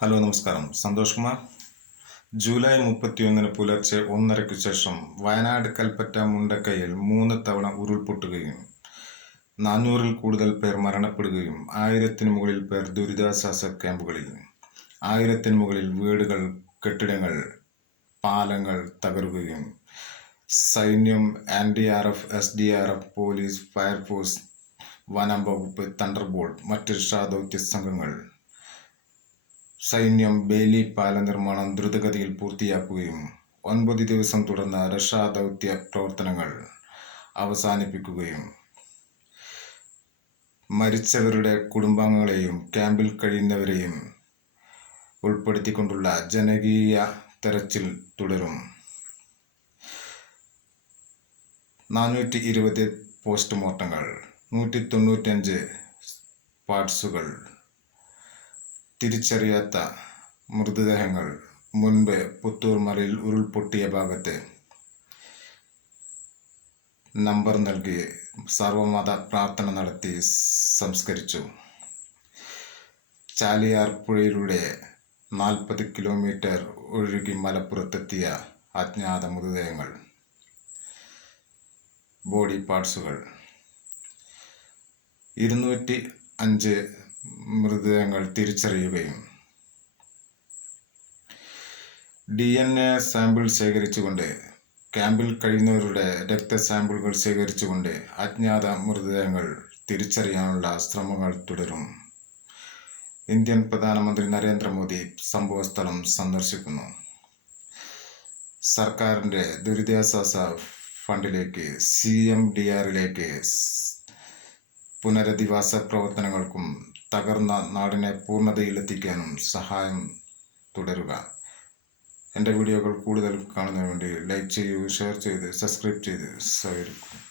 Hello നമസ്കാരം. Santhosh Kumar. July മുപ്പത്തിയൊന്നിന് പുലർച്ചെ ഒന്നരയ്ക്ക് ശേഷം വയനാട് കൽപ്പറ്റ മുണ്ടക്കയിൽ മൂന്ന് തവണ ഉരുൾപൊട്ടുകയും നാനൂറിൽ കൂടുതൽ പേർ മരണപ്പെടുകയും ആയിരത്തിന് മുകളിൽ പേർ ദുരിതാശ്വാസ ക്യാമ്പുകളിൽ ആയിരത്തിന് മുകളിൽ വീടുകൾ കെട്ടിടങ്ങൾ പാലങ്ങൾ തകരുകയും സൈന്യം N D R F S D R F police fire force വനം വകുപ്പ് തണ്ടർബോൾട്ട് മറ്റ് രക്ഷാദൗത്യ സംഘങ്ങൾ സൈന്യം ബേലി പാല നിർമ്മാണം ദ്രുതഗതിയിൽ പൂർത്തിയാക്കുകയും ഒൻപത് ദിവസം തുടർന്ന രക്ഷാദൗത്യ പ്രവർത്തനങ്ങൾ അവസാനിപ്പിക്കുകയും മരിച്ചവരുടെ കുടുംബാംഗങ്ങളെയും ക്യാമ്പിൽ കഴിയുന്നവരെയും ഉൾപ്പെടുത്തിക്കൊണ്ടുള്ള ജനകീയ തെരച്ചിൽ തുടരും. നാനൂറ്റി ഇരുപത് പോസ്റ്റ്മോർട്ടങ്ങൾ നൂറ്റി തൊണ്ണൂറ്റഞ്ച് പാർട്സുകൾ തിരിച്ചറിയാത്ത മൃതദേഹങ്ങൾ മുൻപ് പുത്തൂർ മലയിൽ ഉരുൾപൊട്ടിയ ഭാഗത്ത് നമ്പർ നൽകി സർവമത പ്രാർത്ഥന നടത്തി സംസ്കരിച്ചു. ചാലിയാർ പുഴയിലൂടെ നാൽപ്പത് കിലോമീറ്റർ ഒഴുകി മലപ്പുറത്തെത്തിയ അജ്ഞാത മൃതദേഹങ്ങൾ. ബോഡി പാർട്സുകൾ. ഇരുന്നൂറ്റി അഞ്ച് മൃതദേഹങ്ങൾ തിരിച്ചറിയുകയും ഡി എൻ എ സാമ്പിൾ ശേഖരിച്ചുകൊണ്ട് ക്യാമ്പിൽ കഴിയുന്നവരുടെ രക്ത സാമ്പിളുകൾ ശേഖരിച്ചുകൊണ്ട് അജ്ഞാത മൃതദേഹങ്ങൾ തിരിച്ചറിയാനുള്ള ശ്രമങ്ങൾ തുടരും. ഇന്ത്യൻ പ്രധാനമന്ത്രി നരേന്ദ്രമോദി സംഭവസ്ഥലം സന്ദർശിക്കുന്നു. സർക്കാരിന്റെ ദുരിതാശ്വാസ ഫണ്ടിലേക്ക് സി എം ഡി ആറിലേക്ക് പുനരധിവാസ പ്രവർത്തനങ്ങൾക്കും തകർന്ന നാടിനെ പൂർണതയിലെത്തിക്കാനും സഹായം തുടരുക. എന്റെ വീഡിയോകൾ കൂടുതൽ കാണുന്നതിന് വേണ്ടി ലൈക്ക് ചെയ്യൂ ഷെയർ ചെയ്ത് സബ്സ്ക്രൈബ് ചെയ്ത് സഹകരിക്കും.